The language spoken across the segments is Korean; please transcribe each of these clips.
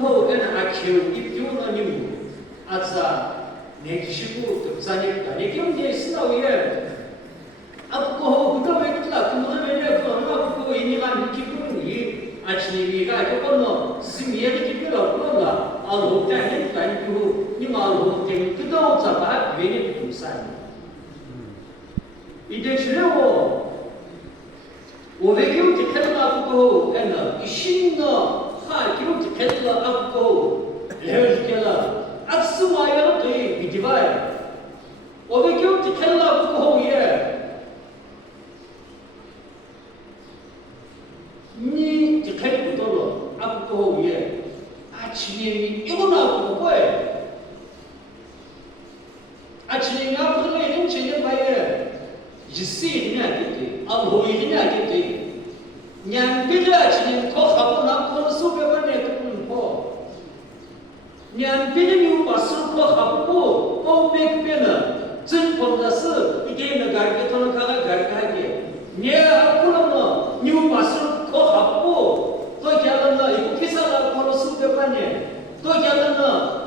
아프고 애는 아키우 입교는 아자 내기시고 급사니까 내 경제에 쓰나오에 아프고 그다음에 그다 그거를 그 얼마 그거 이니만 기분은 이 아침이가 이거는 스미에 기분을 그런가 알고 때니까 이거 니마로 때문에 그다음 잡아 괜히 불쌍해 이제 지려고 500km 태어나고 애는 신나 하 km 태어나고 레어지게라 악수마야 돼 비디바이 500km 태어나고 예 니 지켜도 돌로 아프고 예 아침에 이거나 뭐해 아침에 아프고 이런 제일 봐야 지시냐 되지 아무이냐 되지 냥비라 지금 더 하고 나고 수배만에 그분 뭐 냥비는 봤을 거 하고 오백배는 전본다스 이게는 가르쳐는 가가 가르하게 내 앞으로는 니 봤을 거 하고 또 걔는 이거 기사라고 수배만에 또 걔는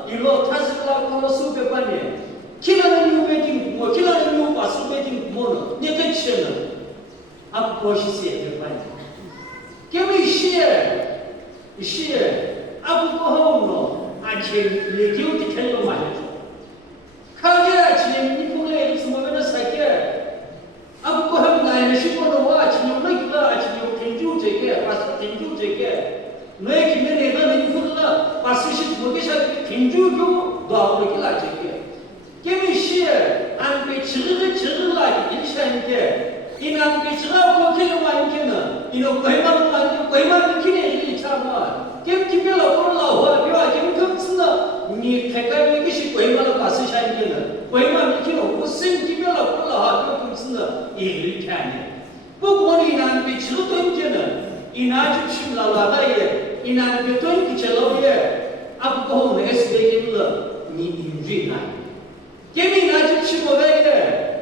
이거 타스라고 수배만에 기라는 유배진 뭐 기라는 유 봤을 배진 뭐는 내 대체는 아무 것이 될 거야. 개미 시에 아부 거하고 아체 레디오티 텔로 말이죠. 카게 지금 니코네 스모메나 사게 아부 거하고 나의 시고는 와 지금 너희가 지금 텐주 제게 와서 텐주 제게 너희 김내가 니코나 와서시 모게샤 텐주교 너하고 길라 제게 개미 시에 안배 지르라기 일시한테 이난 비치가 고기를 많이는 이놈 거의만 많이 거의만 기내 일이 참아 김kim별로 올라와 비와 김금스나 니 태가의 것이 거의만 가스샤인게는 거의만 기는 무슨 김별로 올라와 김금스나 일을 캐네 보고는 이난 비치로 던지는 이나 집심라라다에 이난 비던 기체로에 아부고는 에스베길러 니 인지나 개미 나 집심오다에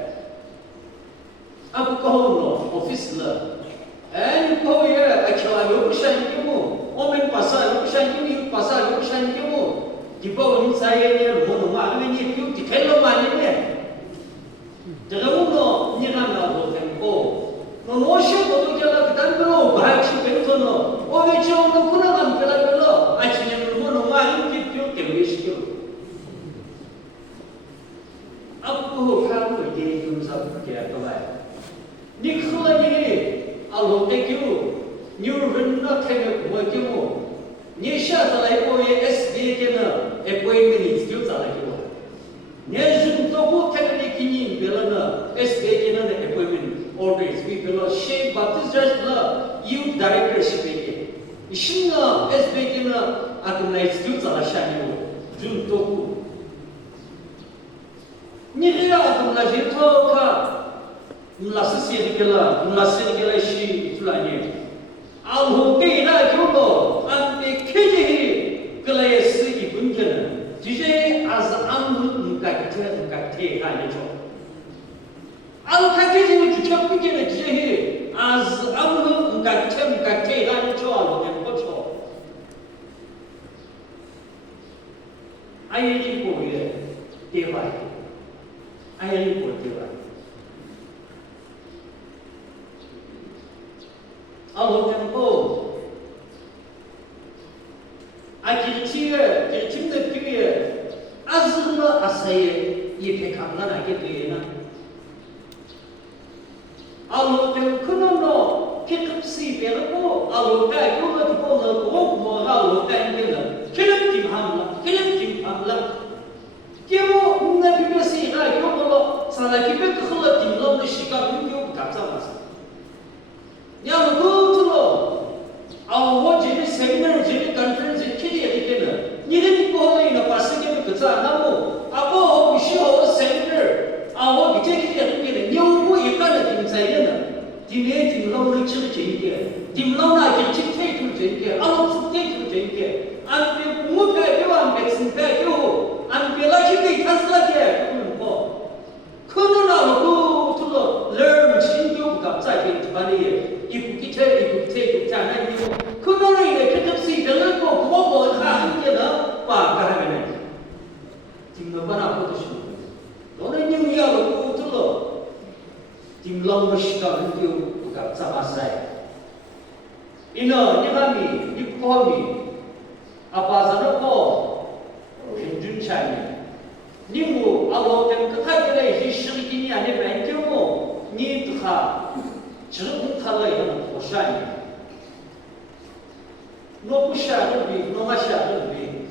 아부 거울로 오피스러 애니 거울에 아켜와 요구샤니게무 오멘 파사 요구샤니게무 파사 요구샤니게무 디버운 사이에 뭐는 말하니 뷰티 텔로 말이네 저거는 니나나로 된고 너 노시고도 결라 그단으로 바치 벤토노 오베지오는 구나간 별라별로 아치네는 뭐는 말이 뷰티 때문에 시켜 아부 가고 이제 금사부게 할거야 니클라니 알호테큐 뉴르나 테메 고에큐 니샤자라이고에 SD에게는 에포인트니 스킬자라이고 네준토고 테크니키니 벨라나 SD에게는 에포인트 always we belong shape baptist church youth directorship에게 신나 SD에게는 아그나이 스킬자라샤니고 준토고 니리아 아그나지토카 mulasi si fulani alho keira kyodo ante keje klesi ibunjana jije az amru ngakte hanejo al kakeje juchapikene jije az amru ngakte hanejo alho empocho ayeli koye devai ayeli koye devai 알호템고 아기치에 길침대 뒤에 아즈나 아사에 예백함나 나게 되나 알호템 그놈로 피급시 베르고 알호가 요거 디고는 오고 알호가 인데는 기름김함라 기모 나 비베시가 요거로 살아기베 그걸 dimnom의 시간 요거 답잡았어 야, 그것으로 아우 제비 세미나 제비 컨퍼런스 키리에 있게는 니네 거기는 봤으면 그자 나무 아고 비시오 세미나 아고 비제기에 있게는 요거 이까는 dim사이는 디네 dimnom의 치를 제게 dimnom나 길치 테이크를 제게 아우 스테이크를 제게 럼로 시간은 띄우고 잡았어요. 이너 니가미 니포미 아빠서는 뭐 평균차이 니무 알로템 그타들의 시기니 아니 벤티모 니드하 저금타가 이런 고샤이 노부샤르비 노마샤르비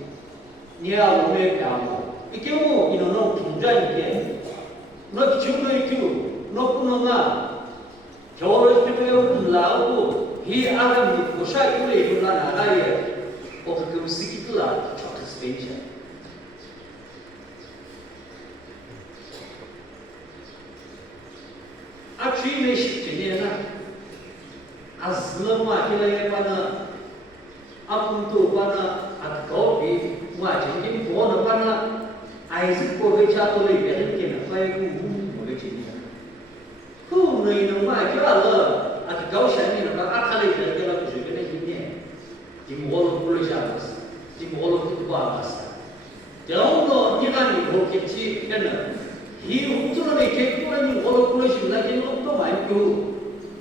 니아로메 가모 이게모 이노노 분자이게 너 지금의 그 너뿐나 겨울을 필요해 불라고 이 아람이 고샤이를 불라 나가에 어그 스키플라 초크 스페이스 아취메 십제네나 아슬마 길에바나 아픔도 바나 아거비 와진긴 보는 바나 아이스 고베차도를 베르게나 파이고 모르지니까 그 너희는 마이라라 아 가오샤니는 아칼이 되게라 주게네 힘네 dimolo 불러자마스 dimolo 듣고아마스 대원도 니가니 그렇겠지 때는 이 우주론의 개꾸라니 뭐로 불러시나 이것도 많고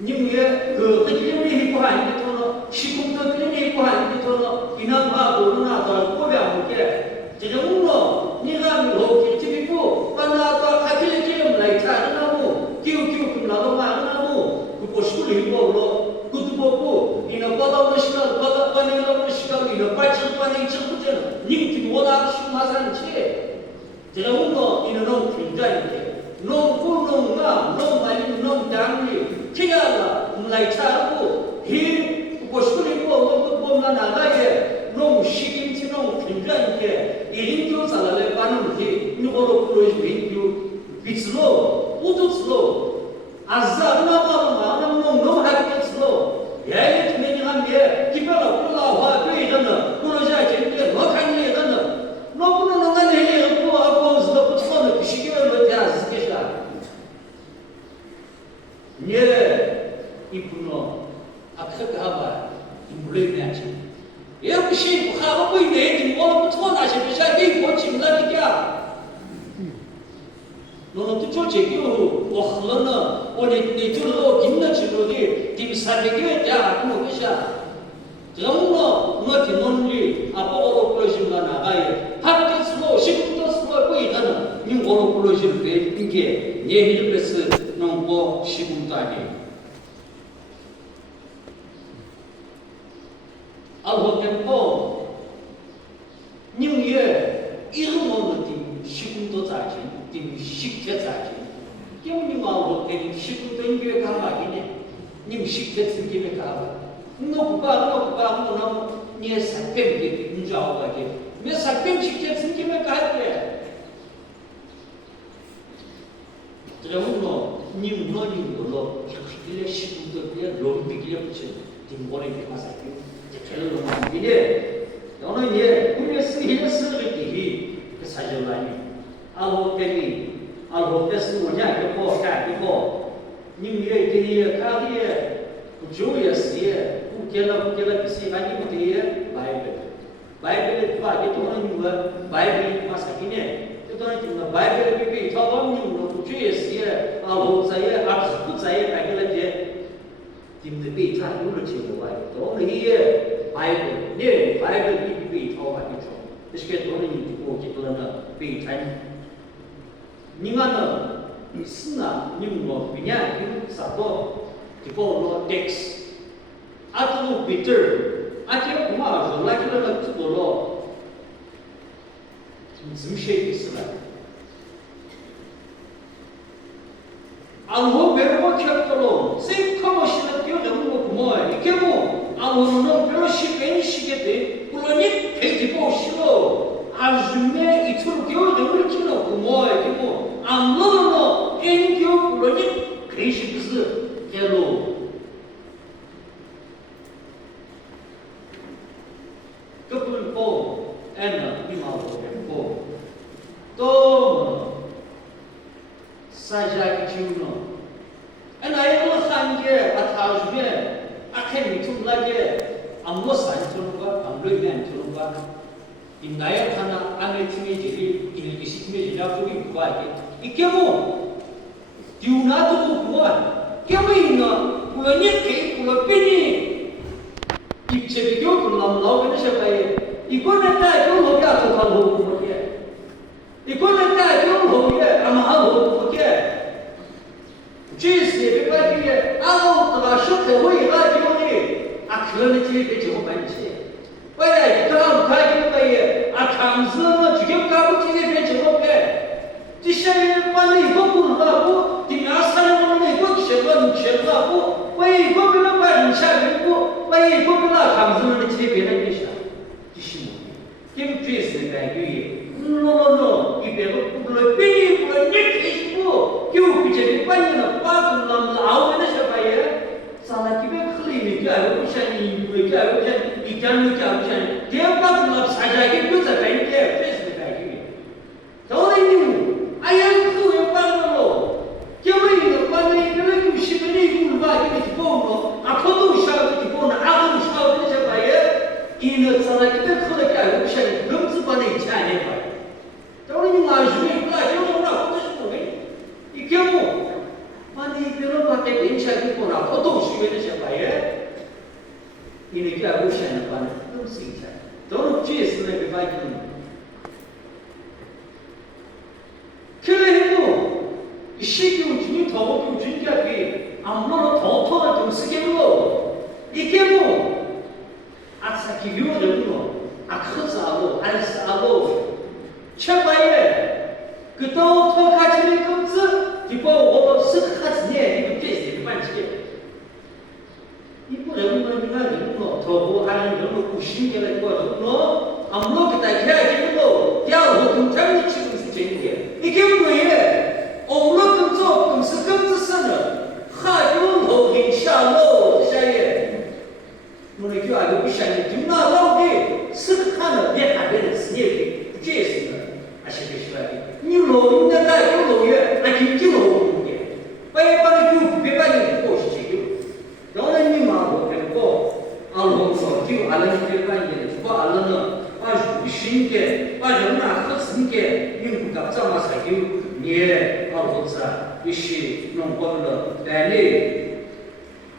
님의 그 흑림이 있고 아닌데 또는 시공도 그림이 있고 아닌데 또는 이나마도 누나도 꼬배하게 제정으로 니가 그렇겠지 고 만나다 가길래 기름 라이차나무 기우기우 금나도 많나무 그 보시고 일보로 그도 보고 이나 바다로 시간 바다 빠내로 시간 이나 빨치 빠내 이쪽부터는 님기 원하고 싶은 마산치 제가 뭔가 이놈 굉장히 놈꾸놈가 놈말이 놈당리 티가가 물라이 차고 히 고시고리고 놈도 보면 나가게 놈 시김치 놈 굉장히 일인교 살아래 빠는지 누구로 불러지 윈교 비스로 우두스로 아자나마마 놈 하겠스로 예예 주민이한 게 기별로 불러와 그이잖아 그러자 제때 뭐 강리잖아 너무나 너가 내게 없고 아빠서 붙여놓고 시계를 대하스케샤 예 이분노 아크가 하바 물레내지 역시 하고 있네 뭐 붙여놔시 비샤기 고침라니까 너는 또 저기로 와흘러나 오늘 들어 김나 지로디 김사리게 야 그거샤 정말 뭐지 논리 아빠로 불러신가 나가요. 학교스로 시부터 스고 있다는 인고로 불러실 때 이게 예히르베스 농고 시부터 아니. 알호템포 님예 이름은 팀 시부터 자지, 팀 식태 자지. 님 알호템 시부터 인게 가마기네. 님 식태 생김에 가마. no nie saktem ke njao ba ke me saktem chikte sinki me kahte 저는 님 너님 걸로 길에 시부터 그냥 롬비기에 붙여 딩고래 게 마사게 제대로 롬비게 너는 예 우리의 스힐스를 기히 그 사절라니 알호테니 알호테스 뭐냐 이거 이거 님 이게 이게 카디에 조이스에 우케라 비시 많이 못해 바이블에 봐게 또는 뭐 바이블이 마사기네 또는 좀 바이블에 비비 처음님 조이스에 알호자에 아스쿠자에 바이블에 팀의 비타 누를 치고 와요 또 이게 바이블 네 바이블 비비 처음하게 좀 그렇게 또는 이고 기도는 비타 니만은 스나 님뭐 그냥 사도 tipo text atau bitter aja kuma lagi lagi tu dulu zimshe islah alho berbo kyatolo sem como shina tio jamu kuma ikemo alho no pero shi ben shigete kuloni tipo shilo ajume itur tio jamu kino kuma ikemo amlo engyo kuloni krishi bisu hello couple po and imamo po to saja kiuno and I will hang here at house here akan itu lagi amlo sanjurba amlo men turba in naya thana ane timi jadi ini bisitme jadi aku buat ikemo diuna tu buat 깨어있나 불러 니께 불러 빼니 입체비 교육을 나오는 셔봐요 이거는 다 교육이 안 하고 그렇게 이거는 다 교육이 안 하고 그렇게 주스에 비바기에 아우트가 쇼트웨이가 교육이 그거는 제일 좋은 말이지 왜 다음 가기에 감수는 주격하고 지게 배치롭게 지시하는 바는 이거 불하고 디나사는 이거 쉐고 왜 이거 불러 빨리 샤고 왜 이거 불러 감수는 지게 배는 것이야 지시모 김주스에 가기에 물론은 이 배로 불러 빼니 불러 니케시고 교육비제비 빨리는 빠들라면 아우면은 셔봐야 사나 기백 흘리니 알고 보시니 이게 알고 보시니 이장을 알고 보시니 대박을 사자기 그자 벤게 페이스북 가기 더는 아양 그에 빠르로 겨울이 빠르니 그런 시민이 굴바 이게 보고 아파도 샤고 보고 아무 샤고 되셔 봐요 이는 사나 기백 흘리게 알고 보시니 금수반에 있지 않아 봐요 더는 아주이 플라시오나 보시고 이 경우 아니 별로 밖에 괜찮이 보나 포도 시간을 잡아야 이렇게 알고 싶는 바는 음식이자 너는 주의스는 그 바이킹 그래도 시기운 중이 더욱이 준비하기 아무나 더 토가 좀 쓰게로 이게 뭐 아싸기 요령으로 큰싸고 알싸고 쳐봐야 그또 더 가지는 금스 이거我是开始念一个这些半节，一部人物你看人物头部还有人物不新的那个人物，俺们给大家人物，第二个跟他们其实是真的，你看我也，我们工作公司更资深的，还有头领下楼这些，我们就还有不相信，就那老的是看了别还别的事业的，这是的，还是别说的，你老那个有老远，那就就老。왜 빨리 그 배반이 보시지요? 너는 이 마음을 배고 알고서 그 알는 배반이 주고 알는 아주 신게 아주나 크신게 인구가 점아서 예 알고서 이시 농권을 내니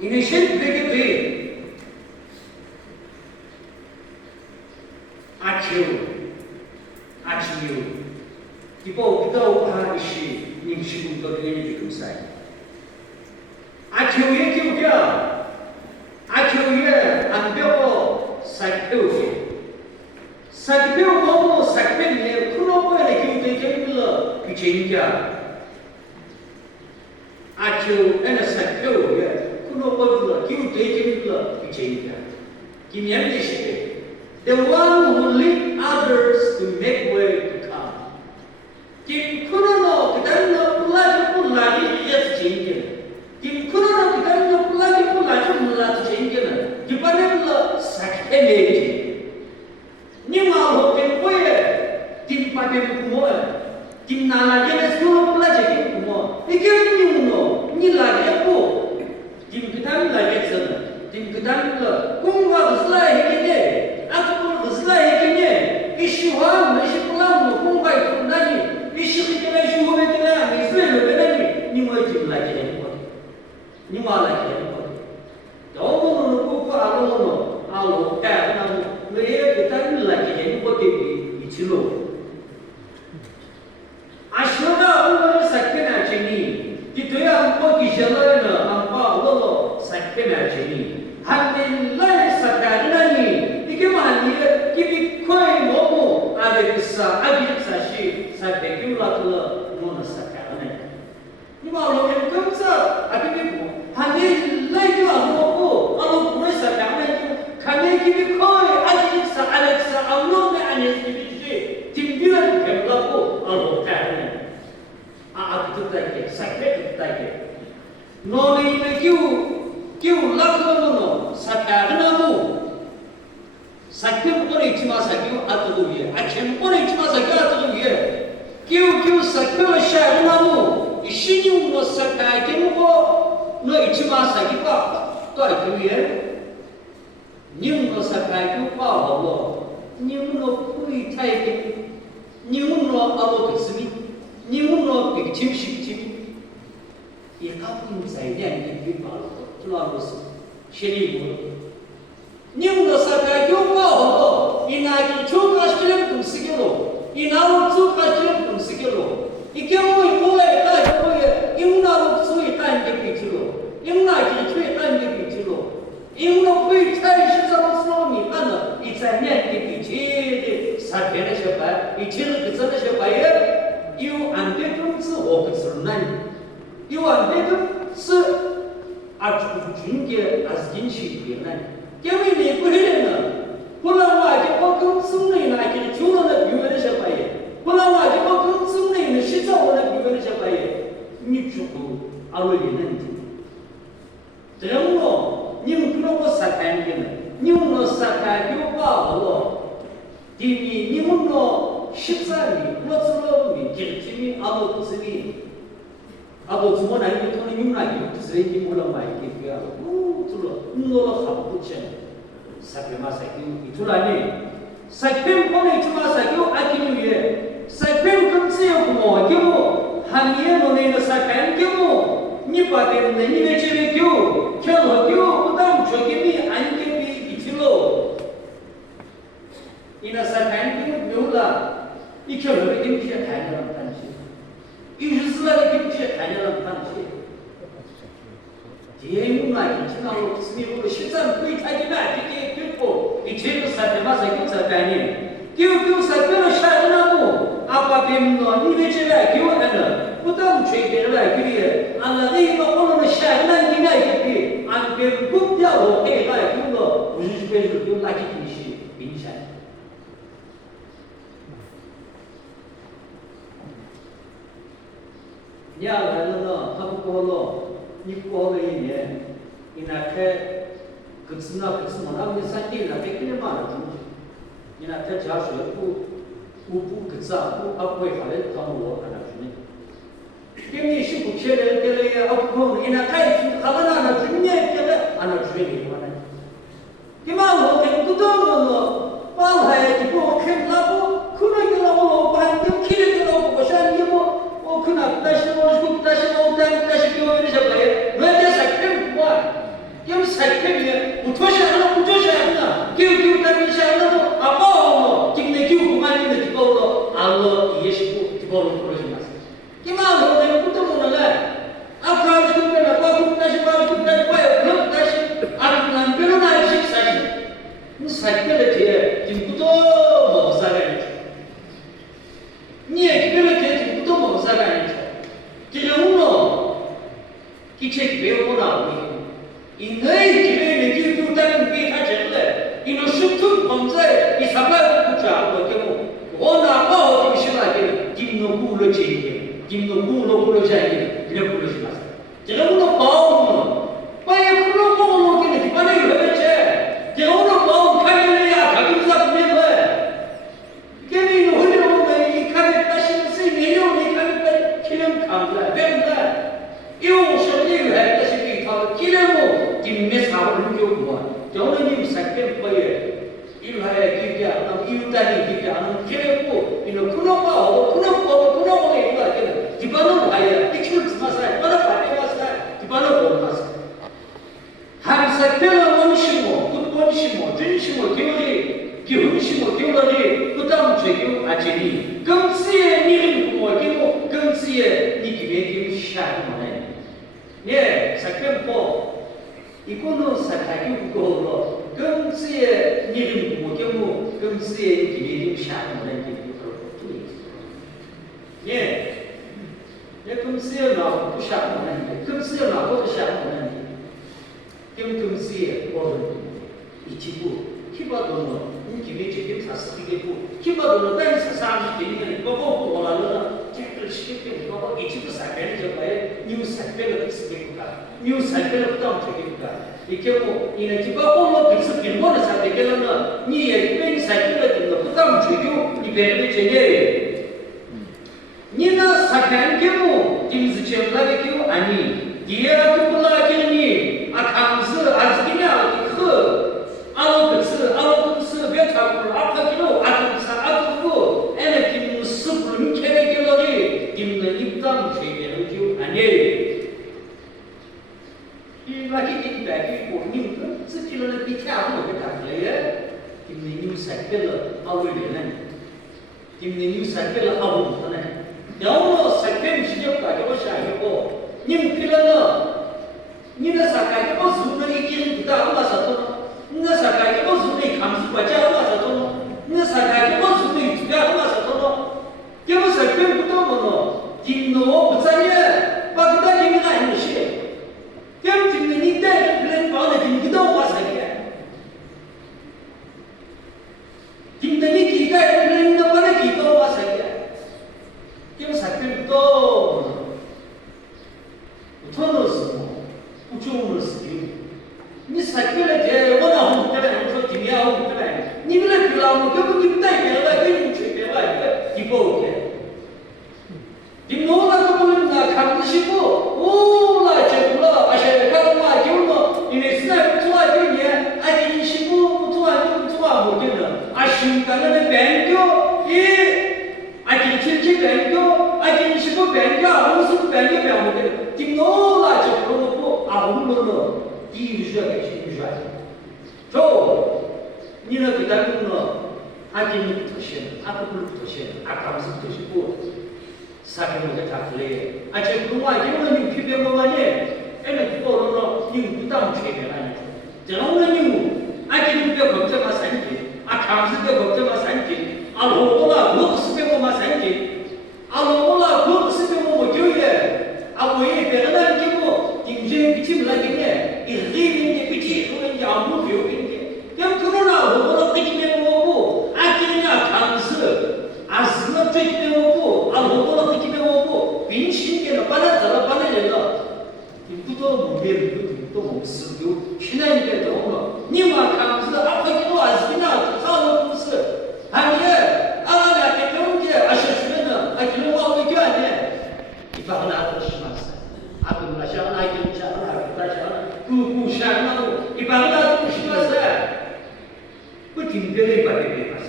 이는 신되게 돼 아치요 이거 그다음 이시 님시군도 되는 지금 사이 교회 교육이야. 교회 안 배워 싹 배우게. 싹 배우고 싹 배우면 큰 오빠의 교육에 개불러 그 제인이야. 교회는 싹 배우게 큰 오빠의 교육에 개불러 그 제인이야. 김양대 시대. The one who lead others to make way to come. 김크로노 그다음에 불라지 이제 제인이야. 김크로는 그다음에 불라지 몰라도 제인게는 이번에는 사케메지 니마로 된 김밥에 구멍 김나라게는 스노 불라지 구멍 이게 니무노 니라게고 김그다음 라게서는 김그다음 공부가 슬라이게네 아까 슬라이게네 이슈와 무시불라무 공부가 있다니 이슈기나 이슈호베나 미스레로 베나니 니모이 김라게네 nhưng mà lại hiện rồi đó mà nó có alo cả nó lấy cái tay lại cái hiện có bị chịu rồi 아시나가 오늘 사케나 제니 기도야 뭐 기절러는 안봐 올로 사케나 제니 한민라의 사카르나니 이게 뭐하니 기비 코에 뭐고 아베르사 아비르사시 사베기울라틀러 뭐는 사카르네 이거 올로 금사 아비비 한민라의 안 먹고 알로 보내사 가면 가면 기비 코에 아비르사 알렉사 안로네 아니스비지 팀비는 개불라고 알로 타르네 그때 사케 그때 너네 기우 라크노노 사카르나무 사케 보내 있지 마 사케 아트도 위에 아케 보내 있지 마 사케 아트도 위에 기우 사케 샤르나무 이신이우노 사카게 먹고 너 있지 마 사케가 또 아트 위에 니우노 사카게 빠하고 니우노 뿌이 타이게 니우노 아로 됐으니 니무노 백침십집 也搞不明白两个对吧？主要是学历不，你们的啥个有搞好多，你那个就搞起来公司个咯，你那我就搞起来公司个咯，你给我一过来打过来，因为那我所以打你的鼻子咯，因为那个吹打你的鼻子咯，因为那会菜是怎么说你看呢？你在两个鼻子的啥别的小白，你听了个真的小白呀，有安排工资我不知道有安排工是啊，中间还是进去别人，因为你不会呢，不然话就我工资呢，那个就让那别人小白耶，不然话就我工资呢，那洗澡我那别人小白耶，你就不阿罗人的，这样咯，你们不能我啥看的呢？你们那啥看有把握，第一你们那13年，我知道你今年阿罗不是你。아도 주머니 통에 육나기 드세기 몰라 많이 기피야 오 들어 너가 하고 붙여 사페마사기 이툴라니 사페 폰에 주마사기 아기뉴에 사페 금지요 뭐 겨우 한이에 너네는 사페 겨우 니빠 때문에 니네 집에 겨우 겨우 그다음 저기미 안개비 이틀로 이나 사페 겨우 몰라 이 겨우를 김치에 다녀란 단지 이스라엘 김치에 다녀란 단지 대문화기 지나고 스미로 실전 거의 타기가 아직에 듣고 이 제도 사태마서 교사가니 교교 사태로 샤르나고 아빠 뱀노 니네 집에 교하는 부담 죄계를 알기에 아나니가 오늘은 샤르나 니가 이렇게 안 뱀 국자로 해가 교로 무슨 집에서 교나기 김치 인샤 야 나는 하부고로 입고하는 이나케 극스나 극스모나 산디나 백킬만 이나케 자수고 우부 극사 앞에 가래 담으로 하나 주네 게임이 신부체를 때려야 앞으로 이나케 하나 주네 때려 하나 주네 이거는 이만 뭐 그도 빨하게 기고 캔라고 그러게 나오고 반대 키를 나오고 샤니고 그나 다시 오고 다시 오고 다시 교회를 잡아요. 너한테 살펴 봐. 그럼 살펴면 우토시 하나 우토시 하나 교육 다니시 하나 아빠 김내 교육 그만이면 기뻐로 알로 예시고 기뻐로 그러지 마세요. 기만 너네 부터 못나가 아빠 지금 내가 봐 다시 봐요. 그럼 다시 안 별로 나씩 사실 이 살펴를 돼 지금부터 뭐 살아야지. 니 별로 돼 지금부터 뭐 살아야지. 기책 배우거나 이 너의 기회에 기울다는 게 다 절대 이는 수특 범죄 이 사발 붙자 뭐게고 원하고 심심하게 김노구로 제게 김노구로 불러자게 그냥 부르지 마세요. 제가 오늘 마음은 빨리 풀어보고 먹기는 기반에 그러겠지. 제가 오늘 마음 카메라야 가끔사 보면 게임이 흘려오면 이 카메라 따시면 쓰이 내려오면 이 카메라 기름 감사 배운다. 이거 소리를 할 것이 더 기름으로 김매 사고를 겪고 저는 이 사건과에 일하에 기게 않는 이웃단이 기게 않는 기름고 이는 그놈과 이거 하기는 기반은 봐야 이치를 주마사 빠라 빠져가서 기반을 못 봤어 한 사건은 원심모 전심모 기훈심모 기울어리 그 다음 죄교 아치니 금시에 니는 부모기고 금시에 니 기백이 시작하는 예, 사건포 이거는 사타기 그거로 금시에 니는 부모경우 금시에 기백이 시작하는 게 예, 금시에 나오고 시작하는 게 금시에 나오고 시작하는 게 금시에 오른 이 지구 키바도는 기회적인 사실이고 키바도는 다른 사람이 되는 거 보고 원하는 책을 시키게 되고 이 집도 사회를 접해 뉴 사회를 쓰니까 뉴 사회를 부담 주니까 이 경우 이는 집가 보고 그래서 빌보는 사회들은 니의 뺀 사회를 듣는 부담 주고 이 배를 제게 니나 사회의 경우 김수철라의 경우 아니 디에라 그불라기니 아kam스 아즈기냐 그 아로스 베타불 아파기로 아금사 애네 김스 불미 캐레길러리 김는 입담 죄계는 기우 아니에요 하고 있네. 김내유 살펴를 하고 있네. 영어 살펴 시접 가지고 시작하고 님 필요는 니네 사까지 무슨 얘기를 듣다 와서도 니네 사까지 무슨 감수 받자 와서도 니네 사까지 무슨 듣다 와서도 결국 살펴부터 뭐노 김노 부산에 바그다 김이가 아닌 것이 결국 김는 이때 그런 마음에 김기도 와서게 김는이 기가 그런 마음에 기도 와서게 결국 살펴부터 터너스 우주를 쓰기. 니 사실은 제 원하는 것들은 저 기미하고 것들은 니를 필요하면 결국 님다 배가 되는 줄 배가 기뻐오게. 김노나 그분은 나 감시고 오라 제불라 아셔 가고마 결국 이네 스나 투아 되냐 아기 시고 투아 못되는 아쉬운가는 뱅교 이 아기 칠칠 뱅교 아기 시고 뱅교 아무스 뱅교 배우게 김노나 제불로 아무로는 이 유주가 계시 유주하지. 저 니는 그다음에는 아기니부터 시에, 아프부터 시에, 아까부터 시고 사귀는 다 그래. 아저 그동안 이거는 피변만이 애는 그거는 니 부담 주게 아니. 저는 니 아기니부터 걱정마 산지, 아감스때 걱정마 산지, 알로라 먹스때고마 산지, 알로라 먹스때고 교회 아버지 배가 기고 김제 비치 물라기네 이 리빈데 비치 그런지 아무 비용인데 그냥 그러나 뭐로 뜯기게 먹고 아끼냐 감스 아스나 뜯기게 먹고 아 뭐로 뜯기게 먹고 빈신게는 빠졌더라 빠졌잖아 김부도 문제를 또 못쓰고 신나니까 또 니마 감스 아프기도 아스나 사는 무스 아니야 아나한테 경제 아셔주면은 아 기록 어떻게 하냐 이방은 아주 심하세 아픈 맛이 하나 있지 않아 다시 하나 그 무시 안 하고 이방은 아주 심하세 그 김별이 받게 봤어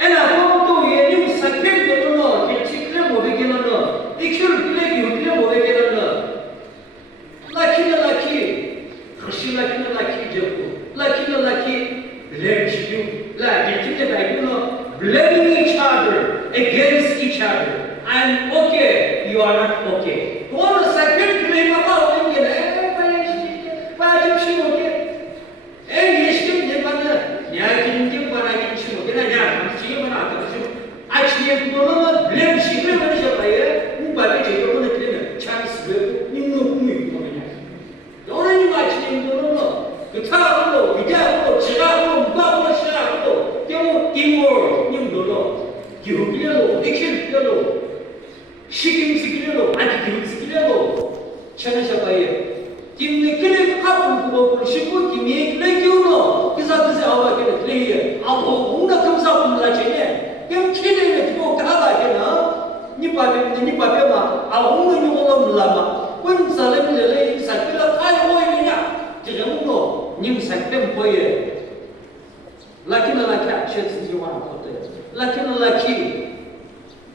애나 또 얘는 사태들은 일치를 못 하게는 이큐를 빌레기 못 하게는 라키는 라키 확실 라키는 라키 적고 라키는 라키 블랙시뷰 라키는 라키는 blaming each other against each other I'm okay, you are not okay. 그거는 사실 블레이마가 오는 게 빨리 치고게. 예시금 내만은 야 기름기 바라기 치고게 야 감치기만 안 되죠. 아침에 그거는 블레임 시를 말이죠. 봐요. 무발이 제대로 되는 찬스를 있는 꿈이 거든요. 너는 아침에 그거는 그 타고 비자고 지가고 무가고 시작하고 경우 팀워 님도로 기후빌려도 액션빌려도 시김스기려도 아니 김스기려도 천하셔봐요. 김이 그래 하고 그거 싶고 김이 그래 기우노 그래서 아와게는 그래 아고 뭔가 검사 불라지네 그럼 키를 두고 가다게나 니빠베마 아 홍는 요거 몰라마 본 사람들이 사실은 다 보이느냐 저정도 님 살때 보여 라키는 라키 셔츠 지와는 것들 라키는 라키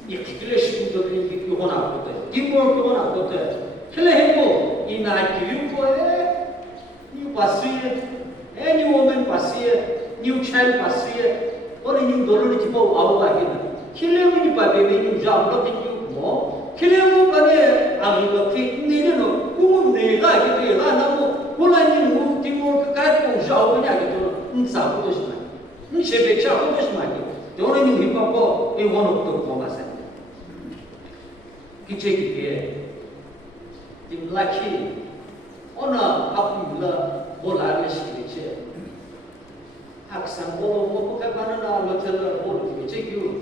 이렇게 들으시는 요건 아거든. 이거 요건 아거든. 클레헤고 이 나이 교육고에 뉴 바스에 any woman 바스에 new child 바스에 어느 뉴 돌을 집어 아우가기는 클레헤니 바베베 뉴 잡로 뭐 클레헤고 바네 아무가 피니는 고 내가 이게가 나고 홀라니 뭐 디모 가지고 잡으냐 그도 사고도 심하. 셰베 차고도 심하게. 너는 뉴 힘받고 이 원업도 고마세. 기체기에 임라키 어느 아픔을 몰라를 시키지 학생 뭐 복잡한 나로들 모르게 제규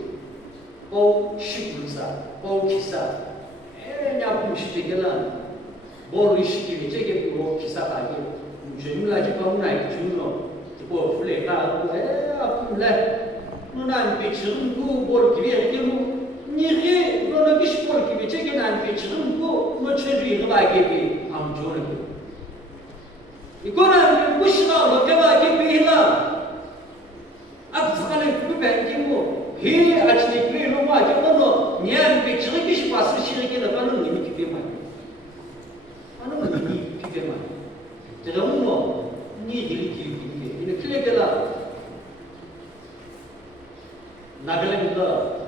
고 시불사 고 기사 애냐 부시지게는 뭘 시키게 제게 고 기사가게 준라지 범나이 준로 뭐 플레가 왜 아픔래 누난 비치고 뭘 기회 때문에 니게 너는 비슷한 기회 제게 난 비치는 뭐 최주의 그바게 아무 좋은 거 이거는 무시가 뭐가 기회나 아 부산에 그 뱅기고 해 아침에 그래로 맞아서 년 비치는 비슷 봤을 시기에 나가는 님이 기회만 하는 님이 기회만 저런 뭐 니들이 기회 이제 클릭해라 나갈래밀러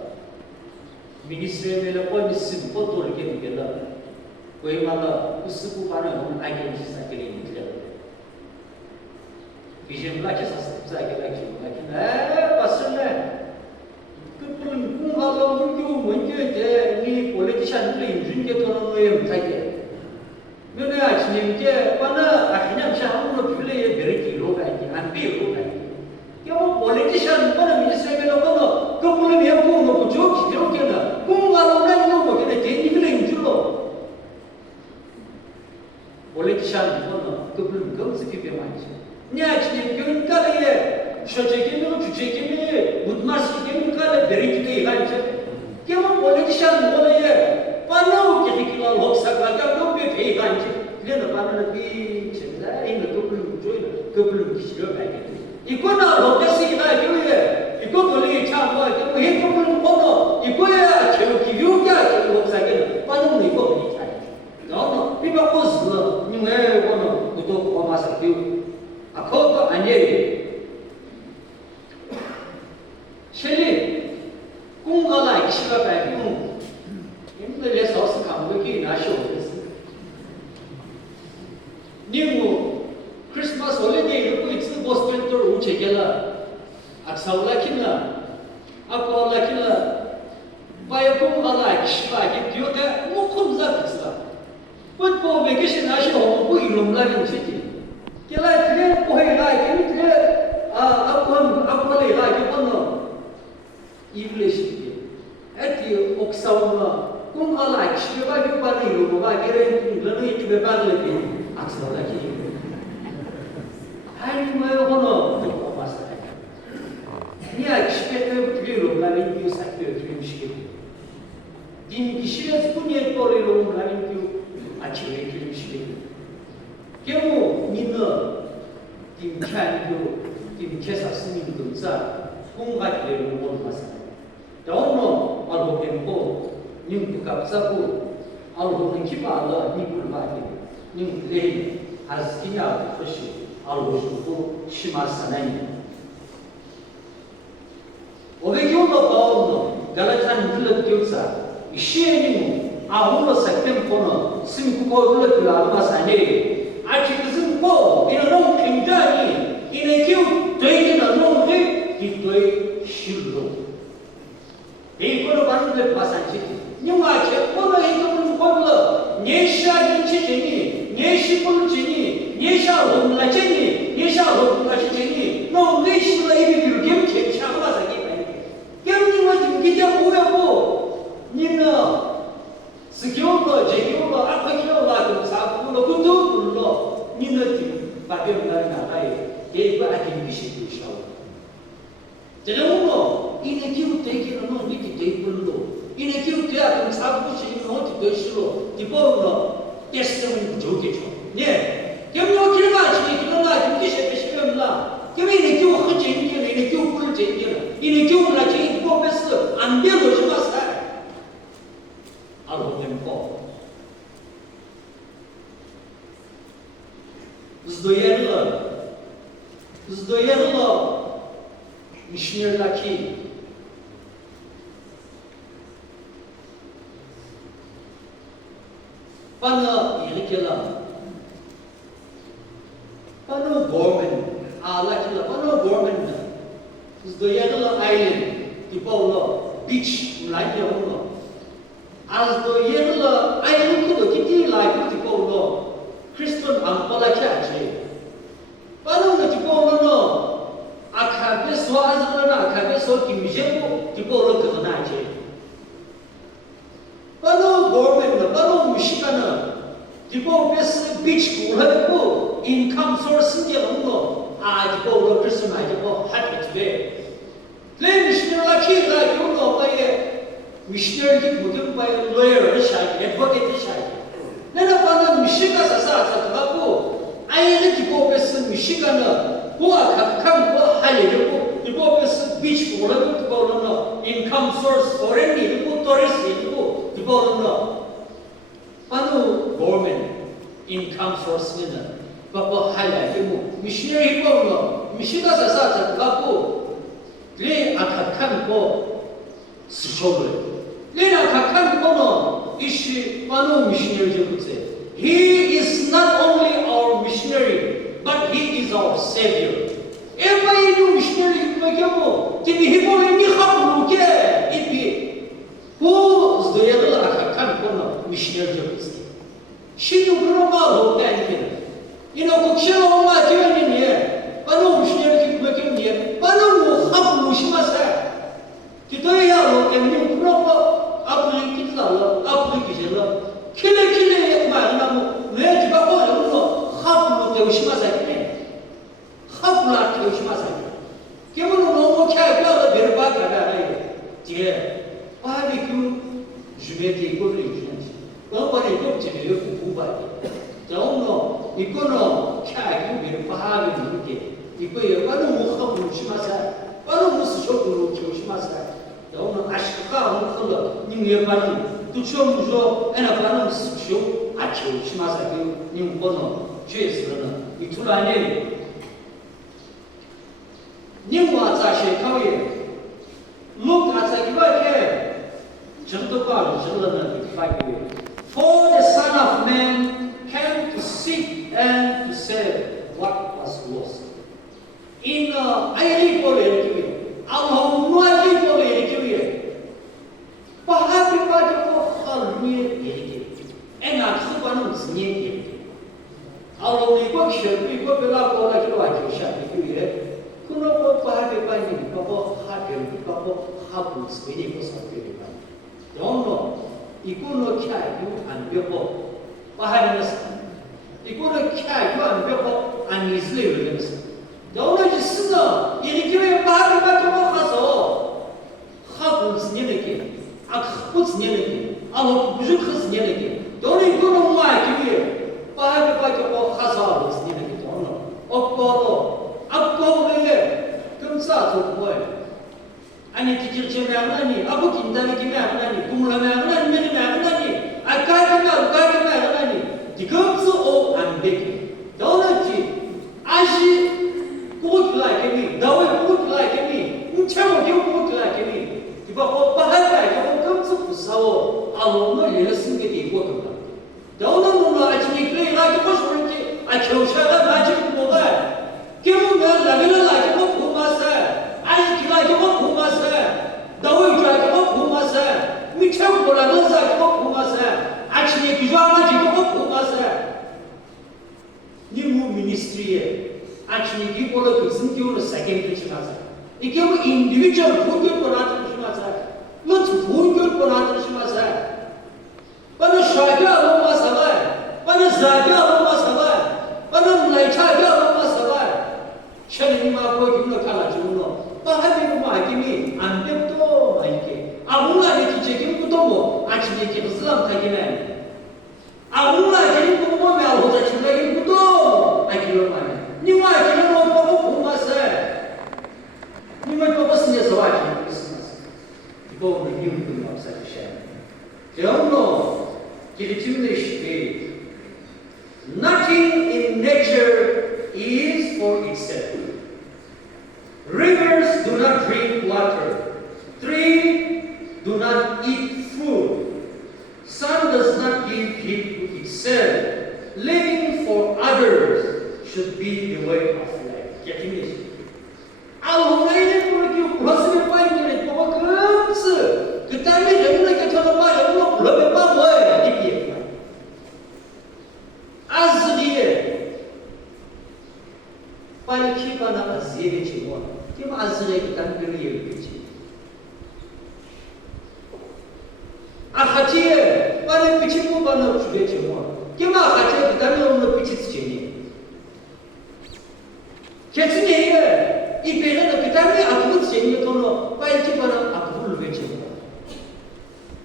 미니스트리에 뻔있음 뻔돌게 되gel러 왜마다 우스고 바는 아이겐지 사기를 인트려 비전라 계산 사기를 기록하기네 봤을래 그뿐 공가가 문교 문교에 이 폴리티션들이 인준게 도는 거에 못하게 너네 아침에 빠나 그냥 샤우로 빌레에 베르기로 가기 안 비로 가기 요 폴리티션 거는 미니스트리에 거는 그 불을 해고 놓고 저 기록해나 공가로는 요 뭐게 대니들 인줄로 폴리티션 거는 그 불을 검색해 배워야지 냐 지금 교육가에 쇼제기면 주제기면 묻마스기면 가래 베리기도 이간지 그러면 폴리티션 거에 빠노 게기가 록사가가 높게 배이간지 그래는 빠노는 비 진짜 이거 그 불을 조이는 그 불을 기시려 가야겠다 이거나 록데스이나 교회 이거 돌리 참고 이거 해법을 보노 이거야 교육이야 록사기는 빠노는 이거 보니 잘 너는 비바코스 니왜 보노 그것도 고마서 교육 아, 그것도 아니에요. 실리, 꿈가나 이시가 발견, 힘들어서 어서 감독이 나시오겠습니다. 니무 크리스마스 홀리데이 이러고 있을 보스펜터 우체결라, 악사올라키나, 아까올라키나, 바이오 꿈가나 이시가 기억에 무콤자 됐어. 뭐 베개시 나시오 뭐 이놈라는 짓이. Kila kile kohai lai kile kile apole lai ke bono English ke eti oksauna kum ala kishbe ba ke ba ni ro ba ke re lani ke be ba le ke aksala ki ai mo yo bono to ba sa ni a kishbe te ke ro la ni sa ke ke mishke din kishbe spunye to ro la ni ke a chire ke mishke 경우 니는 김찬교 김캐사 스님 등사 공가지를 못 봤어요. 저는 알고 보고 님 갑자고 알고는 기마가 니불 많이 님 레이 아스키냐 것이 알고 싶고 심하사나이. 오백요도 바오도 갈라탄 들럽 교사 시에님 아무로 사템포는 심쿠고 들럽 알바사니 아직은 뭐 이런 굉장히 이내 기후 되기는 놈들 기도의 실로 이거로 봤는데 봐산지 nhưng 제거는 이거는 뭘로 내시아 인치쟁이 내시불쟁이 내샤롬라쟁이 내샤롬라쟁이 너 내시가 이미 이렇게 괜찮아 봐서기 경님은 좀 기자 오야고 니는 스교로 제교로 아파기로라 그 사고로 그도 불러 니는 바뀌었다는 나라에 예가 아닌 것이 되셔. 저놈도 이내 기후 대기는 너 니기 대불로 이내 기후 대학은 사고 시는 어디 되시로 디보로 테스트는 좋겠죠. 네. 경로 길마치 그러나 김기셰 시험라. 경이 이내 기후 허쟁이는 이내 기후 불을 쟁이는 이내 기후라 쟁이 뽑았어. 안 되고 싶었어. 알고 보니까 Zdojedlo miśmierlaki Pana ilikela Pana Gorman Alakila Pana Gorman Zdojedlo Island Di Paulo Beach Mulai Paulo Zdojedlo Island Kudo Kiti Lai Di Paulo Kristen Ampalachachi Paano di Paulo Akabe so azana akabe so kimjebo di Paulo kanache Paano government na paano Michigan di Paulo best beach kuhabo income source nge onno di Paulo Kristen ajebo hatbe Claim missionary ki la yono baye missionary ki budem baye lawyer shai advocate shai 내가 방금 미시가 사사 가고 아이를 디보베스 미시가는 보아 각각 뭐 하려고 디보베스 비치 보라고 디보는 인컴 소스 foreign 이고 토리스트 이고 디보는 아노 government 인컴 소스는 뭐 하려고 미시너리 보는 미시가 사사 가고 그래 각각 각한 거 스쇼를 내가 각한 거는 이시 빠노 미셔너리 적으세. He is not only our missionary, but he is our savior. Every new missionary 그거고 지금 히보에 니 하부게 이비 그 저야들 각한 거는 미셔너리 적으세. 신도 그런 거 없다 이게. 이놈 국시로 엄마 지원이니 빠노 미셔너리 그거게 빠노 하부 심하세. 기도해야 로 때문에 그런 거 앞으로 기도하러 앞으로 기도하러 킬레 말하면 왜 지가 어려워 하부로 되고 심하사기네 하부라 되고 심하사기 기분은 너무 캐가가 내려봐 가다래 뒤에 바비큐 주베티 이거를 유지하지 너번에 이거 제대로 공부해야 자 오늘 이거는 캐가 내려봐 하는 게 이거 여가는 뭐 하부로 심하사 빠는 무슨 쇼크로 되고 심하사 자 오늘 아시카 오늘 그거 님 여가는 또 처음 무서 애나 반응 수쇼 아치오 심하사기 님 번호 죄스는 이 투라니 님과 자세 가위에 look at the 기바게 정도가 저러는 기바게 for the son of man came to seek and to save what was lost in 아이리볼에 이렇게 아무노아리볼에 이렇게 바하비 빠지고 할미에 이렇게 애나 수반은 무슨 얘기 아로 이거 셔 이거 별라고 하기로 하죠 샤이게 그러고 바하비 빠지니 그거 하변 그거 하부 스웨디 거 사회리 빠 영로 이거는 캬유 안 배고 바하비는 이거는 캬유 안 배고 안 이슬레를 되면서 영로 쓰다 이렇게 바하비 빠지고 가서 하부 스네게 아크포스 내리게 아뭐 무슨 크스 내리게 너는 이거는 뭐 기회 빠지고 가서 내리게 너는 없고도 앞거에 금싸도 뭐해 아니 뒤집지 않으니 아부 긴다는 김에 않으니 꿈을하면 않으니 매일 않으니 아까지면 않으니 지금서 안 되게 너는 지 아시 고기라 개미 너의 고기라 개미 우체모 고기라 개미 이거 오빠가 금수 부사오 알로는 예를 게 있거든. 너는 뭐 아침에 그래 가지고 싶은지 겨우차가 가지고 뭐가 기분은 나기는 가지고 고마서 아직 기가지고 고마서 너의 가지고 고마서 미쳐 보라는 가지고 고마서 아침에 기도하나 지고 고마서 니무 미니스트리에 아침에 기도를 무슨 기도를 세게 주시면서 이게 뭐 인디비주얼 본격적으로 나타나는 너 본격적으로 나타나시면서 빠는 샤가 너무 사발 빠는 자가 너무 사발 빠는 라이차가 너무 사발 샤니마 보기는 가가지고 빠하면 뭐 아기미 안 됩도 말게 아무나 이렇게 제기부터 뭐 아침에 기도스람 타기네 아무나 제기부터 뭐 매우자 출라기부터 아기로 말해 니마 아기로 뭐 보고 고마서 니마 보고 쓰면서 와지 이거 리뷰는 없어지셔. 영로 길침내시기 Nothing in nature is for itself. Rivers do not drink water. Trees do not eat food. Sun does not give heat to itself. Living for others should be the way of life. 길침내시기 아우나이네 그렇게 불렀으면 빠이네 또 금스 그 다음에 영문에 켜서 봐 영문 불러면 봐 뭐야 이게 아즈리에 빨리 키가나 아즈리에 지고 지금 아즈리에 그 다음에 얘기했지 아하티에 빨리 빛이 뽑아놓은 주게 지고 지금 아하티에 그 다음에 오늘 빛이 쓰지니 개츠니에 이 배는 그 다음에 아프고 재미도는 빨리 집어는 아프고 외치고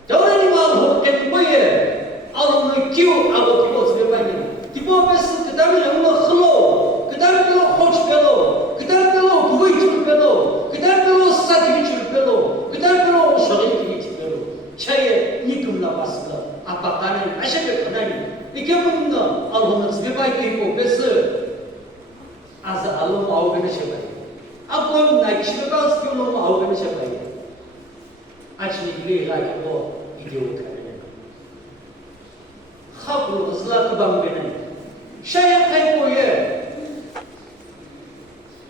저는 이마 때문에 아우는 기우 아고 기고 집에 빨리 기부 앞에서 그 다음에 영로 흘러 그 다음에 또 호치 빼도 그 다음에 또 그거 이쪽 빼도 그 다음에 또 사기 이쪽 빼도 그 다음에 또 소리 이쪽 빼도 차에 니금 나왔어 아빠 가는 아시게 그다니 이게 뭐는 아우는 집에 빨리 기회가지고 이겨오카는 하부 슬라크 방배는 샤야타이코에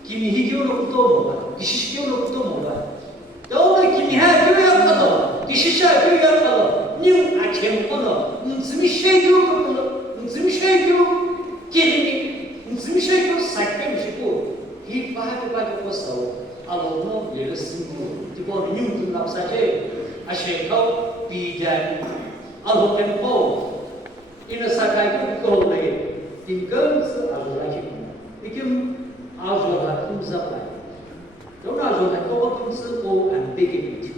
김희교로부터 뭐가 기시교로부터 뭐가 오늘 김희하 교약하도 기시샤 교약하도 님 아침부터 무슨 쉐교로부터 무슨 쉐교 기니 무슨 쉐교 사케미시고 이 바하게 가지고 서 알로노 예르스무 이번 님 납사제 아셰카우 비잔 알로템포 inasakai ko lagi tinggal seazulah ikim azulah kumzapai dona azulah ko kumse ko ambegi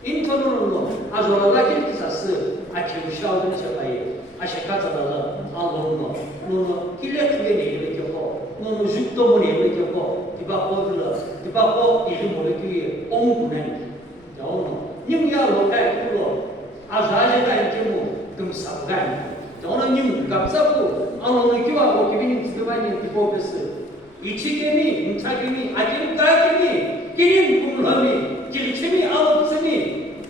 intono azulah lagi kisase akim shaudan chapai ashekata dala alonno no kilek gene lekko no jukto mone lekko tiba ko ilu moleki ongkunen no nimya lokai kulo azaje ga ikimu tum sabgan 저는 님 감사고 오늘 기와고 기빈 지금만이 디포베스 이치게미 임차게미 아기름 따게미 기린 꿈함이 길체미 아웃스미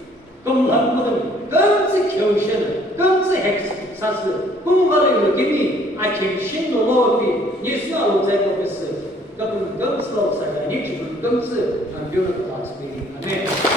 꿈함거든 금스 겨우셔는 금스 핵사스 꿈발의 느낌이 아침 신노로비 예수나로 제거베스 그분 금스로 사가니 기분 금스 안겨는 다스미 아멘